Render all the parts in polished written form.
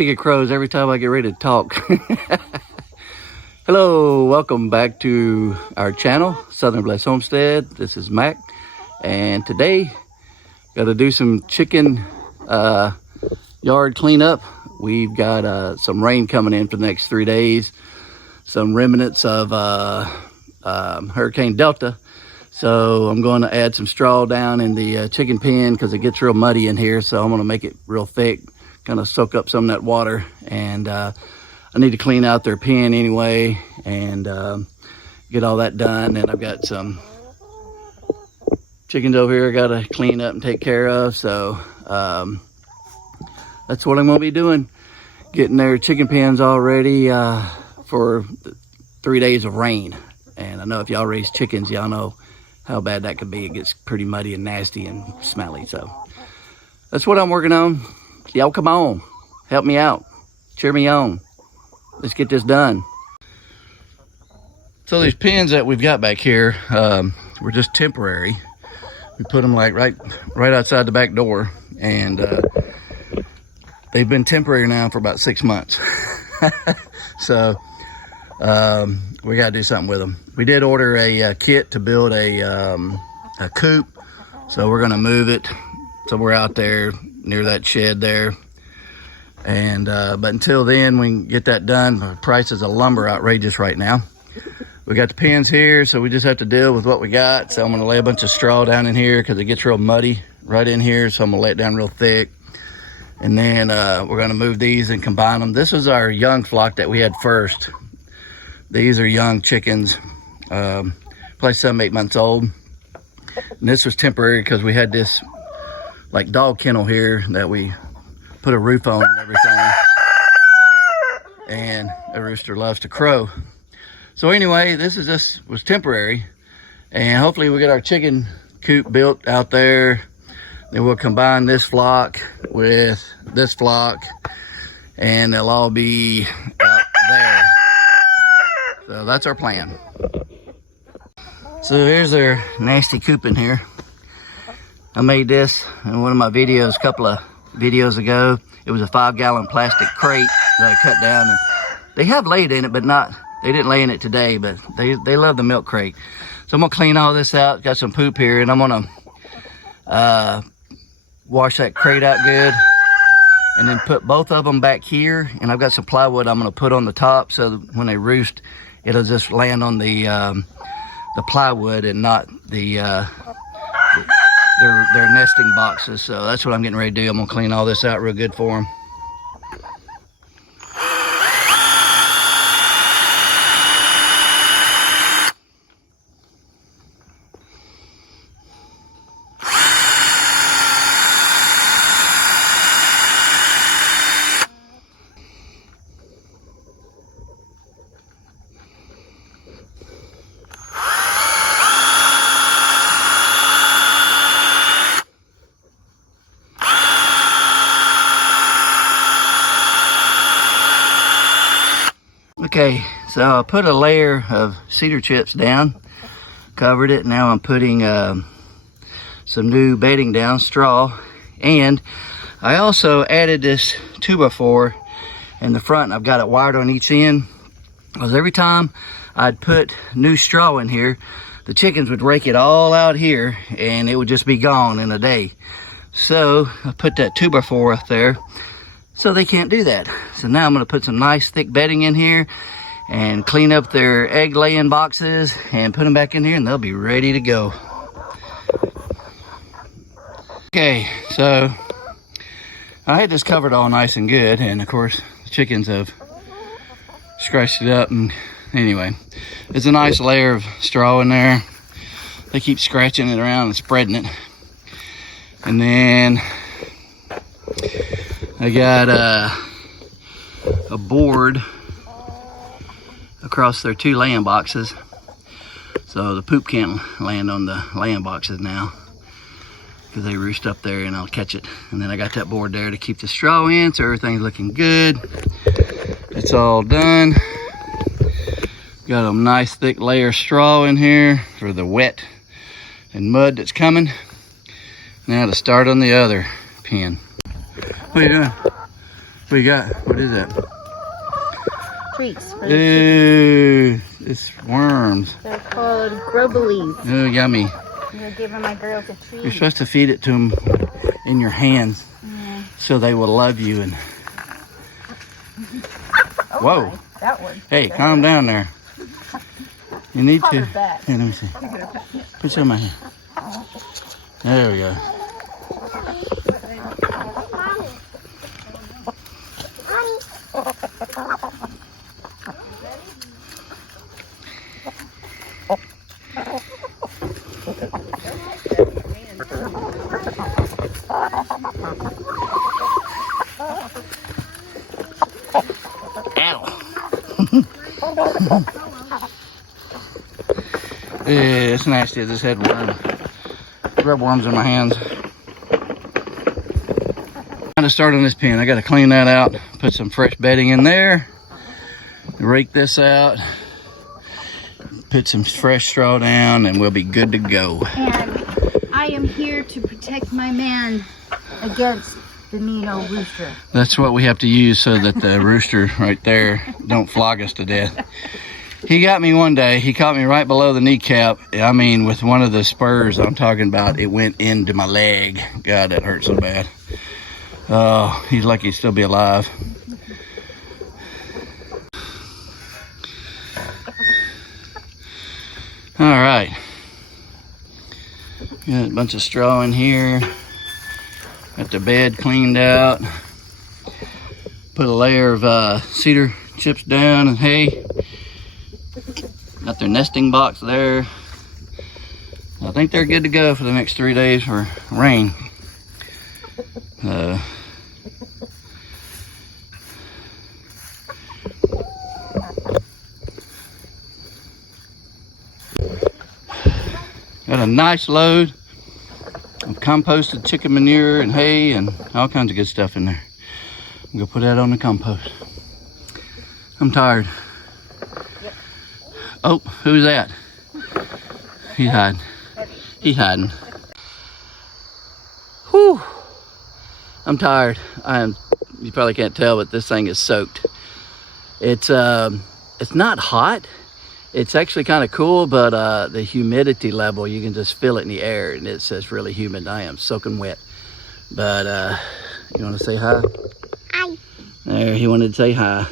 chicken crows every time I get ready to talk. Hello, welcome back to our channel, Southern Blessed Homestead. This is Mac, and today got to do some chicken yard cleanup. We've got some rain coming in for the next 3 days, some remnants of Hurricane Delta. So I'm going to add some straw down in the chicken pen because it gets real muddy in here. So I'm going to make it real thick, kind of soak up some of that water. And I need to clean out their pen anyway and get all that done. And I've got some chickens over here I got to clean up and take care of. So that's what I'm going to be doing, getting their chicken pens all ready for 3 days of rain. And I know if y'all raise chickens, y'all know how bad that could be. It gets pretty muddy and nasty and smelly. So that's what I'm working on. Y'all come on, help me out, cheer me on. Let's get this done. So these pens that we've got back here were just temporary. We put them like right outside the back door, and they've been temporary now for about 6 months. So we got to do something with them. We did order a kit to build a coop, so we're going to move it somewhere out there near that shed there. And but until then, we can get that done. The prices of lumber are outrageous right now. We got the pens here, so we just have to deal with what we got. So I'm going to lay a bunch of straw down in here because it gets real muddy right in here. So I'm going to lay it down real thick. And then we're going to move these and combine them. This was our young flock that we had first. These are young chickens, probably 7-8 months old. And this was temporary because we had this like dog kennel here that we put a roof on and everything. And a rooster loves to crow. So anyway, this was temporary. And hopefully we get our chicken coop built out there. Then we'll combine this flock with this flock, and they'll all be out there. So that's our plan. So here's their nasty coop in here. I made this in one of my videos a couple of videos ago. It was a 5-gallon plastic crate that I cut down, and they have laid in it, but they didn't lay in it today, but they love the milk crate. So I'm gonna clean all this out. Got some poop here, and I'm gonna wash that crate out good, and then put both of them back here. And I've got some plywood I'm gonna put on the top, so when they roost, it'll just land on the plywood and not their nesting boxes. So that's what I'm getting ready to do. I'm gonna clean all this out real good for them. Okay, so I put a layer of cedar chips down, covered it. Now I'm putting some new bedding down, straw, and I also added this 2x4 in the front. I've got it wired on each end, because every time I'd put new straw in here, the chickens would rake it all out here and it would just be gone in a day. So I put that 2x4 up there so they can't do that. So now I'm going to put some nice thick bedding in here and clean up their egg laying boxes and put them back in here, and they'll be ready to go. Okay, so I had this covered all nice and good, and of course the chickens have scratched it up. And anyway, there's a nice layer of straw in there. They keep scratching it around and spreading it. And then I got a board across their 2 laying boxes, so the poop can't land on the laying boxes now because they roost up there, and I'll catch it. And then I got that board there to keep the straw in, so everything's looking good. It's all done. Got a nice thick layer of straw in here for the wet and mud that's coming. Now to start on the other pen. What are you doing? We got, what is that? Treats. Ooh, it's worms. They're called grobelies. Ooh, yummy. You're giving my girls a treat. You're supposed to feed it to them in your hands, so they will love you. And Oh whoa, my, that one. hey, calm down there. You need to. Here, Here, let me see. Put some in my hand. There we go. Yeah, it's nasty. I just had grub worms in my hands. Trying to start on this pen. I got to clean that out. Put some fresh bedding in there. Rake this out. Put some fresh straw down, and we'll be good to go. And I am here to protect my man against the mean old rooster. That's what we have to use so that the rooster right there don't flog us to death. He got me one day. He caught me right below the kneecap. I mean, with one of the spurs I'm talking about, it went into my leg. God, that hurt so bad. Oh, he's lucky to still be alive. All right. Got a bunch of straw in here. Got the bed cleaned out. Put a layer of cedar chips down and hay. Got their nesting box there. I think they're good to go for the next 3 days for rain. Got a nice load of composted chicken manure and hay and all kinds of good stuff in there. I'm gonna put that on the compost. I'm tired. Yep. Oh, who's that? He's hiding. He's hiding. Whew. I'm tired. You probably can't tell, but this thing is soaked. It's not hot. It's actually kind of cool, but the humidity level, you can just feel it in the air, and it's just really humid. I am soaking wet. But you want to say hi? Hi. There, he wanted to say hi.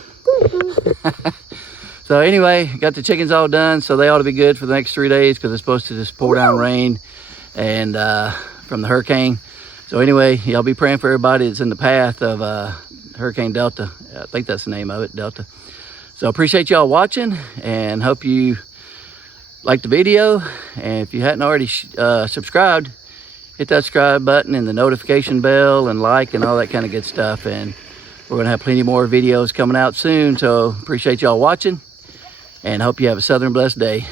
So anyway, got the chickens all done, so they ought to be good for the next 3 days because it's supposed to just pour down rain and from the hurricane. So anyway, y'all be praying for everybody that's in the path of Hurricane Delta. I think that's the name of it, Delta. So appreciate y'all watching and hope you liked the video. And if you hadn't already subscribed, hit that subscribe button and the notification bell and like and all that kind of good stuff. And we're gonna have plenty more videos coming out soon. So appreciate y'all watching and hope you have a Southern blessed day.